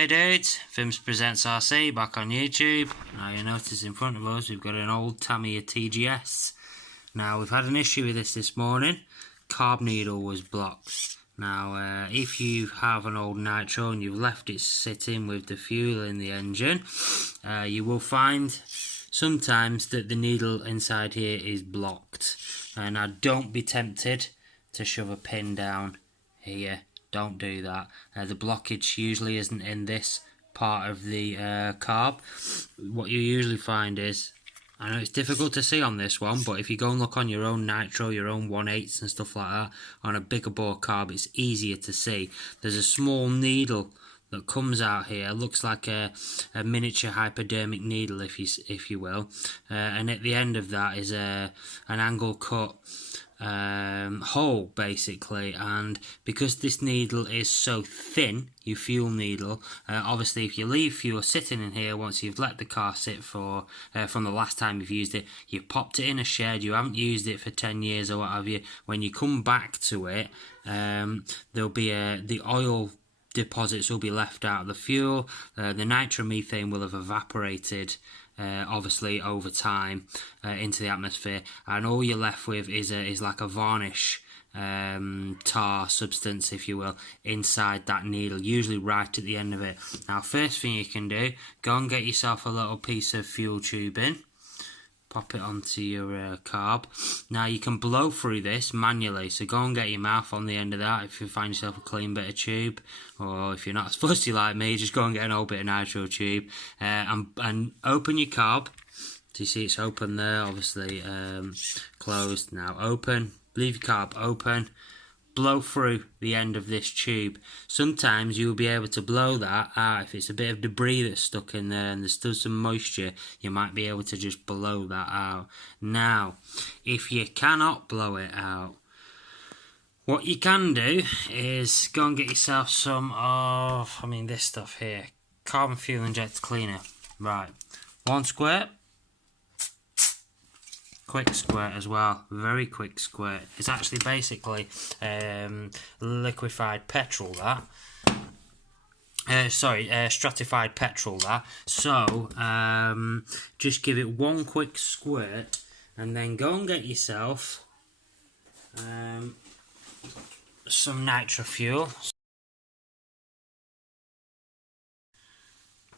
Hey dudes, Films Presents RC back on YouTube. Now you notice in front of us we've got an old Tamiya TGS. Now we've had an issue with this morning. Carb needle was blocked. Now if you have an old nitro and you've left it sitting with the fuel in the engine, you will find sometimes that the needle inside here is blocked. Now don't be tempted to shove a pin down here. Don't do that. The blockage usually isn't in this part of the carb. What you usually find is, I know it's difficult to see on this one, but if you go and look on your own nitro, your own 1/8 and stuff like that, on a bigger bore carb, it's easier to see. There's a small needle that comes out here. It looks like a miniature hypodermic needle, if you will, and at the end of that is an angle cut hole basically. And because this needle is so thin, your fuel needle, obviously if you leave fuel sitting in here once you've let the car sit for from the last time you've used it, you popped it in a shed, you haven't used it for 10 years or what have you, when you come back to it, there'll be the oil deposits will be left out of the fuel. The nitromethane will have evaporated obviously over time into the atmosphere, and all you're left with is like a varnish tar substance, if you will, inside that needle, usually right at the end of it. Now first thing you can do, go and get yourself a little piece of fuel tubing, pop it onto your carb. Now you can blow through this manually, so go and get your mouth on the end of that if you find yourself a clean bit of tube, or if you're not as fussy like me, just go and get an old bit of nitro tube and open your carb. So you see it's open there, obviously closed. Now open, leave your carb open, blow through the end of this tube. Sometimes you'll be able to blow that out. If it's a bit of debris that's stuck in there and there's still some moisture, you might be able to just blow that out. Now if you cannot blow it out, what you can do is go and get yourself some of, this stuff here, carbon fuel injector cleaner. Right, 1 squirt, quick squirt as well, very quick squirt. It's actually basically liquefied petrol, that stratified petrol, that. So just give it 1 quick squirt and then go and get yourself some nitro fuel.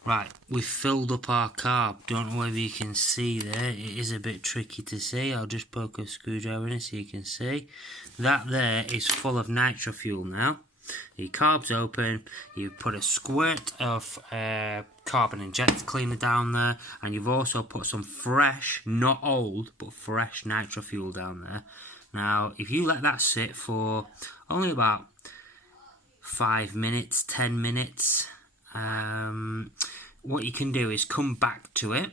Right, we've filled up our carb. Don't know whether you can see there. It is a bit tricky to see. I'll just poke a screwdriver in it so you can see. That there is full of nitro fuel now. Your carb's open. You've put a squirt of carbon injector cleaner down there, and you've also put some fresh, not old, but fresh nitro fuel down there. Now, if you let that sit for only about 5 minutes, 10 minutes, what you can do is come back to it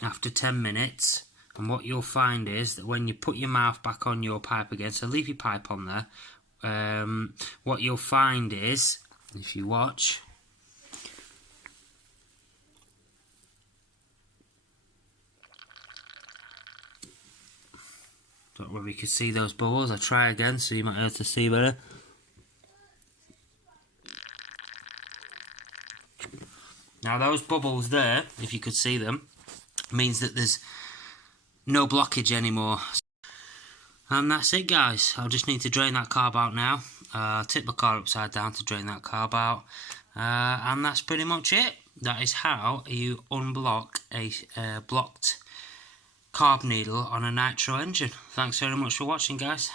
after 10 minutes, and what you'll find is that when you put your mouth back on your pipe again, so leave your pipe on there, what you'll find is, if you watch, don't know whether you can see those bubbles. I'll try again so you might be able to see better. Now those bubbles there, if you could see them, means that there's no blockage anymore. And that's it, guys. I'll just need to drain that carb out now. Tip the car upside down to drain that carb out. And that's pretty much it. That is how you unblock a blocked carb needle on a nitro engine. Thanks very much for watching, guys.